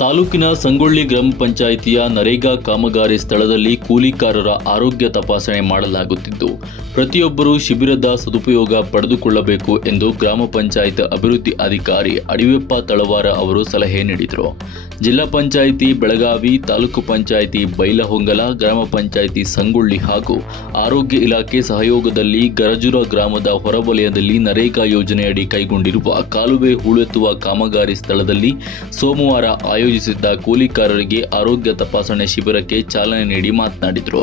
ತಾಲೂಕಿನ ಸಂಗೊಳ್ಳಿ ಗ್ರಾಮ ಪಂಚಾಯಿತಿಯ ನರೇಗಾ ಕಾಮಗಾರಿ ಸ್ಥಳದಲ್ಲಿ ಕೂಲಿಕಾರರ ಆರೋಗ್ಯ ತಪಾಸಣೆ ಮಾಡಲಾಗುತ್ತಿದ್ದು, ಪ್ರತಿಯೊಬ್ಬರೂ ಶಿಬಿರದ ಸದುಪಯೋಗ ಪಡೆದುಕೊಳ್ಳಬೇಕು ಎಂದು ಗ್ರಾಮ ಪಂಚಾಯತ್ ಅಭಿವೃದ್ಧಿ ಅಧಿಕಾರಿ ಅಡಿವೆಪ್ಪ ತಳವಾರ ಅವರು ಸಲಹೆ ನೀಡಿದರು. ಜಿಲ್ಲಾ ಪಂಚಾಯಿತಿ ಬೆಳಗಾವಿ, ತಾಲೂಕು ಪಂಚಾಯಿತಿ ಬೈಲಹೊಂಗಲ, ಗ್ರಾಮ ಪಂಚಾಯಿತಿ ಸಂಗೊಳ್ಳಿ ಹಾಗೂ ಆರೋಗ್ಯ ಇಲಾಖೆ ಸಹಯೋಗದಲ್ಲಿ ಗರಜುರ ಗ್ರಾಮದ ಹೊರವಲಯದಲ್ಲಿ ನರೇಗಾ ಯೋಜನೆಯಡಿ ಕೈಗೊಂಡಿರುವ ಕಾಲುವೆ ಹೂಳೆತ್ತುವ ಕಾಮಗಾರಿ ಸ್ಥಳದಲ್ಲಿ ಸೋಮವಾರ ಆಯೋಜಿಸಿದ್ದ ಕೂಲಿಕಾರರಿಗೆ ಆರೋಗ್ಯ ತಪಾಸಣೆ ಶಿಬಿರಕ್ಕೆ ಚಾಲನೆ ನೀಡಿ ಮಾತನಾಡಿದರು.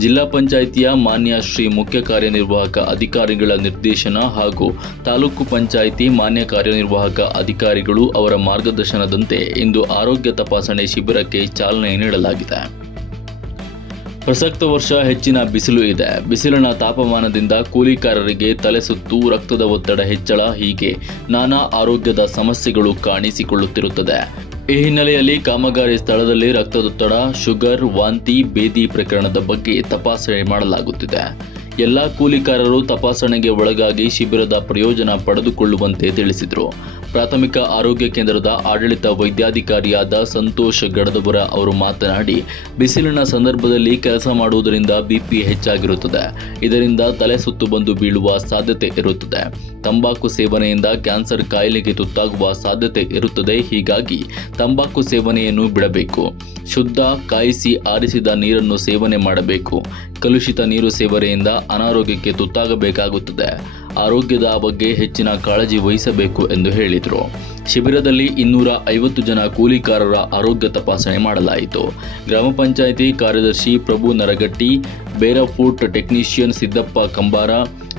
ಜಿಲ್ಲಾ ಪಂಚಾಯಿತಿಯ ಮಾನ್ಯ ಶ್ರೀ ಮುಖ್ಯ ಕಾರ್ಯನಿರ್ವಾಹಕ ಅಧಿಕಾರಿಗಳ ನಿರ್ದೇಶನ ಹಾಗೂ ತಾಲೂಕು ಪಂಚಾಯಿತಿ ಮಾನ್ಯ ಕಾರ್ಯನಿರ್ವಾಹಕ ಅಧಿಕಾರಿಗಳು ಅವರ ಮಾರ್ಗದರ್ಶನದಂತೆ ಇಂದು ಆರೋಗ್ಯ ತಪಾಸಣೆ ಶಿಬಿರಕ್ಕೆ ಚಾಲನೆ ನೀಡಲಾಗಿದೆ. ಪ್ರಸಕ್ತ ವರ್ಷ ಹೆಚ್ಚಿನ ಬಿಸಿಲು ಇದೆ. ಬಿಸಿಲಿನ ತಾಪಮಾನದಿಂದ ಕೂಲಿಕಾರರಿಗೆ ತಲೆಸುತ್ತು ರಕ್ತದ ಒತ್ತಡ ಹೆಚ್ಚಳ ಹೀಗೆ ನಾನಾ ಆರೋಗ್ಯದ ಸಮಸ್ಯೆಗಳು ಕಾಣಿಸಿಕೊಳ್ಳುತ್ತಿರುತ್ತದೆ. ಈ ಹಿನ್ನೆಲೆಯಲ್ಲಿ ಕಾಮಗಾರಿ ಸ್ಥಳದಲ್ಲಿ ರಕ್ತದೊತ್ತಡ ಶುಗರ್ ವಾಂತಿ ಬೇದಿ ಪ್ರಕರಣದ ಬಗ್ಗೆ ತಪಾಸಣೆ ಮಾಡಲಾಗುತ್ತಿದೆ. ಎಲ್ಲ ಕೂಲಿಕಾರರು ತಪಾಸಣೆಗೆ ಒಳಗಾಗಿ ಶಿಬಿರದ ಪ್ರಯೋಜನ ಪಡೆದುಕೊಳ್ಳುವಂತೆ ತಿಳಿಸಿದರು. ಪ್ರಾಥಮಿಕ ಆರೋಗ್ಯ ಕೇಂದ್ರದ ಆಡಳಿತ ವೈದ್ಯಾಧಿಕಾರಿಯಾದ ಸಂತೋಷ್ ಗಡದವರ ಅವರು ಮಾತನಾಡಿ, ಬಿಸಿಲಿನ ಸಂದರ್ಭದಲ್ಲಿ ಕೆಲಸ ಮಾಡುವುದರಿಂದ ಬಿಪಿ ಹೆಚ್ಚಾಗಿರುತ್ತದೆ. ಇದರಿಂದ ತಲೆ ಸುತ್ತು ಬಂದು ಬೀಳುವ ಸಾಧ್ಯತೆ ಇರುತ್ತದೆ. ತಂಬಾಕು ಸೇವನೆಯಿಂದ ಕ್ಯಾನ್ಸರ್ ಕಾಯಿಲೆಗೆ ತುತ್ತಾಗುವ ಸಾಧ್ಯತೆ ಇರುತ್ತದೆ. ಹೀಗಾಗಿ ತಂಬಾಕು ಸೇವನೆಯನ್ನು ಬಿಡಬೇಕು. ಶುದ್ಧ ಕಾಯಿಸಿ ಆರಿಸಿದ ನೀರನ್ನು ಸೇವನೆ ಮಾಡಬೇಕು. ಕಲುಷಿತ ನೀರು ಸೇವನೆಯಿಂದ ಅನಾರೋಗ್ಯಕ್ಕೆ ತುತ್ತಾಗಬೇಕಾಗುತ್ತದೆ. ಆರೋಗ್ಯದ ಬಗ್ಗೆ ಹೆಚ್ಚಿನ ಕಾಳಜಿ ವಹಿಸಬೇಕು ಎಂದು ಹೇಳಿದರು. ಶಿಬಿರದಲ್ಲಿ ಇನ್ನೂರ ಐವತ್ತು ಜನ ಕೂಲಿಕಾರರ ಆರೋಗ್ಯ ತಪಾಸಣೆ ಮಾಡಲಾಯಿತು. ಗ್ರಾಮ ಪಂಚಾಯಿತಿ ಕಾರ್ಯದರ್ಶಿ Prabhu Naragatti barefoot technician Siddappa Kambara,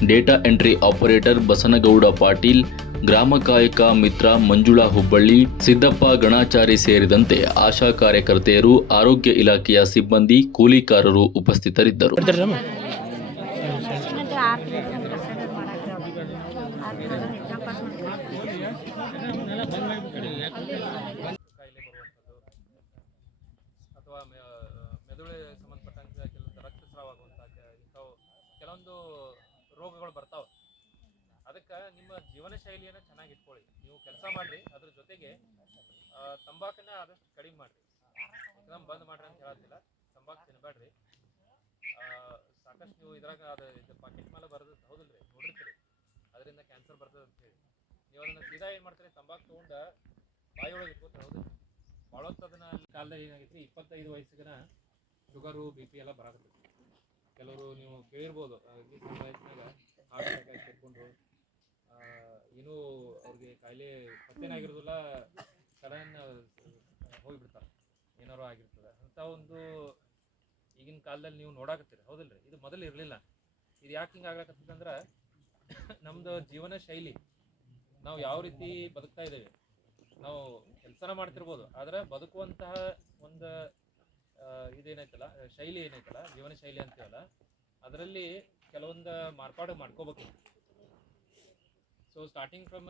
data entry operator Basanagouda Patil, ಗ್ರಾಮ ಕಾಯಕ ಮಿತ್ರ ಮಂಜುಳಾ ಹುಬ್ಬಳ್ಳಿ, ಸಿದ್ದಪ್ಪ ಗಣಾಚಾರಿ ಸೇರಿದಂತೆ ಆಶಾ ಕಾರ್ಯಕರ್ತೆಯರು, ಆರೋಗ್ಯ ಇಲಾಖೆಯ ಸಿಬ್ಬಂದಿ, ಕೂಲಿಕಾರರು ಉಪಸ್ಥಿತರಿದ್ದರು. ಅಥವಾ ಮೆದುಳಿಗೆ ಸಂಬಂಧಪಟ್ಟಂಗೆ ಕೆಲವೊಂದು ರಕ್ತಸ್ರಾವ ಆಗುವಂಥ ಇಂಥವು ಕೆಲವೊಂದು ರೋಗಗಳು ಬರ್ತಾವೆ. ಅದಕ್ಕೆ ನಿಮ್ಮ ಜೀವನ ಶೈಲಿಯನ್ನು ಚೆನ್ನಾಗಿ ಇಟ್ಕೊಳ್ಳಿ. ನೀವು ಕೆಲಸ ಮಾಡಿರಿ, ಅದ್ರ ಜೊತೆಗೆ ತಂಬಾಕನ್ನ ಆದಷ್ಟು ಕಡಿಮೆ ಮಾಡಿರಿ. ಎಕ್ದಮ್ ಬಂದ್ ಮಾಡ್ರಿ ಅಂತ ಹೇಳತ್ತಿಲ್ಲ. ತಂಬಾಕು ತಿನ್ನಬೇಡ್ರಿ ಸಾಕಷ್ಟು ನೀವು ಇದ್ರಾಗ ಅದು ಇದು ಪಾಕೆಟ್ ಮೇಲೆ ಬರೋದು ಹೌದಲ್ರಿ, ನೋಡಿರ್ತೀರಿ. ಅದರಿಂದ ಕ್ಯಾನ್ಸರ್ ಬರ್ತದೆ ಅಂತ ಹೇಳಿ. ನೀವು ಅದನ್ನ ಸೀದಾ ಏನು ಮಾಡ್ತೀರಿ? ತಂಬಾಕು ತೊಗೊಂಡು ಬಾಯಿಯೊಳಗೆ ಇಟ್ಕೋತಾರೆ? ಹೌದು. ಭಾಳ ಹೊತ್ತು ಅದನ್ನ ಅಲ್ಲಿ ಕಾಲದಲ್ಲಿ ಏನಾಗೈತಿ ಇಪ್ಪತ್ತೈದು ವಯಸ್ಸಿಗನ ಶುಗರು ಬಿ ಪಿ ಎಲ್ಲ ಬರಾಕತ್ತೈತಿ. ಕೆಲವರು ನೀವು ಕೇಳಿರ್ಬೋದು. ಈ ಸಣ್ಣ ವಯಸ್ಸಿನಾಗ ಹಾರ್ಟ್ ಅಟ್ಯಾಕ್ ಆ, ಏನೂ ಅವ್ರಿಗೆ ಕಾಯಿಲೆ ಪತ್ತೇನಾಗಿರೋದಿಲ್ಲ ಸಡನ್ ಹೋಗಿಬಿಡ್ತಾರೆ. ಏನಾರು ಆಗಿರ್ತದೆ. ಅಂಥ ಒಂದು ಈಗಿನ ಕಾಲದಲ್ಲಿ ನೀವು ನೋಡಾಕತ್ತೀರಿ. ಹೌದಿಲ್ರಿ? ಇದು ಮೊದಲು ಇರಲಿಲ್ಲ. ಇದು ಯಾಕೆ ಹಿಂಗೆ ಆಗ್ಲಾಕತ್ತದಂದ್ರೆ ನಮ್ಮದು ಜೀವನ ಶೈಲಿ, ನಾವು ಯಾವ ರೀತಿ ಬದುಕ್ತಾ ಇದ್ದೇವೆ, ನಾವು ಕೆಲಸನ ಮಾಡ್ತಿರ್ಬೋದು, ಆದ್ರೆ ಬದುಕುವಂತಹ ಒಂದು ಇದೇನೈತಲ್ಲ, ಶೈಲಿ ಏನೈತಲ್ಲ, ಜೀವನ ಶೈಲಿ ಅಂತೀವಲ್ಲ, ಅದರಲ್ಲಿ ಕೆಲವೊಂದು ಮಾರ್ಪಾಡು ಮಾಡ್ಕೋಬೇಕು. So starting from